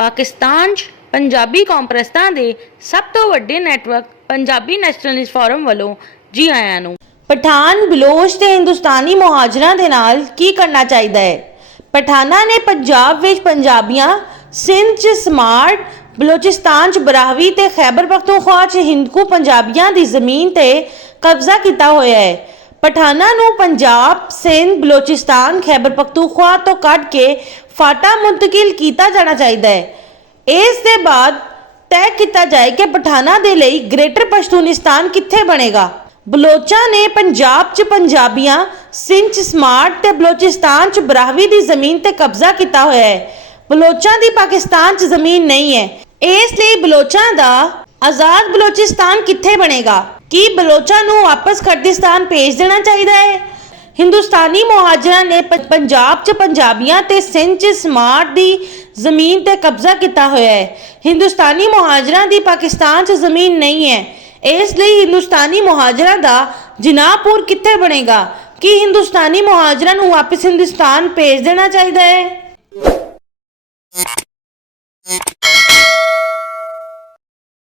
पाकिस्तान 'ਚ पंजाबी कॉन्फ्रेंसां दे सब तो वड्डे नैटवर्क पंजाबी नैशनलिस्ट फोरम वालों जी आयां नूं। पठान बलोच ते हिंदुस्तानी मुहाजरां दे नाल की करना चाहिदा है। पठाना ने पंजाब विच पंजाबियां, सिंध च स्मार्ट, बलोचिस्तान च बराहवी ते खैबर पख्तूनख्वा च हिंदकू पंजाबियां दी जमीन ते कब्जा किया होया है। पठाना नूं पंजाब, सिंध, बलोचिस्तान, खैबर पख्तूनख्वा तो कढ के फाटा मुंतकिल किया जाना चाहिए है। इस दे बाद तय किया जाए कि पठाना दे लई ग्रेटर पश्तूनिस्तान कित्थे बनेगा। बलोचां ने पंजाब च पंजाबियां, सिंध च स्मार्ट ते बलोचिस्तान च बराहवी दी जमीन ते कब्जा किया होया है। बलोचां दी पाकिस्तान च जमीन नहीं है, इसलिए बलोचां दा आज़ाद बलोचिस्तान कित्थे बनेगा। की बलोचां नूं वापस खर्दिस्तान भेज देना चाहिए है। हिंदुस्तानी मुहाजरां ने पंजाब च पंजाबियां ते सिंध च स्मार्ट दी जमीन ते कब्जा किया होया है। हिंदुस्तानी मुहाजरां दी पाकिस्तान च जमीन नहीं है, इसलिए हिंदुस्तानी मुहाजरां दा जिनापुर कित्थे बनेगा। कि हिंदुस्तानी मुहाजरां नूं वापस हिंदुस्तान भेज देना चाहिए है।